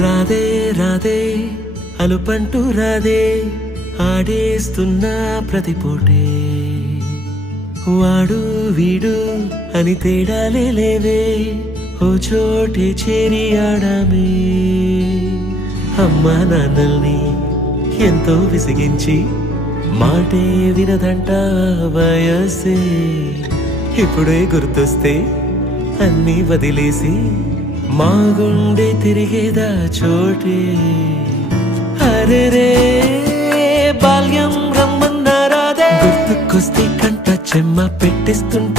రాధే రాధే అలుపంటూ రాధే ఆడేస్తున్నా ప్రతిపోటే వాడు వీడు అని తేడాలే లేవే ఓ చోటే చేరి ఆడామే అమ్మా నాన్నల్ని ఎంతో విసిగించి మాటే వినదంట వయసే ఇప్పుడే గుర్తొస్తే అన్నీ వదిలేసి మా గుండె తిరిగేదా చోటే అరే రే బాల్యం రమ్మన్నారాదే గుర్తుకొస్తే కంట చెమ్మ పెట్టిస్తుంటే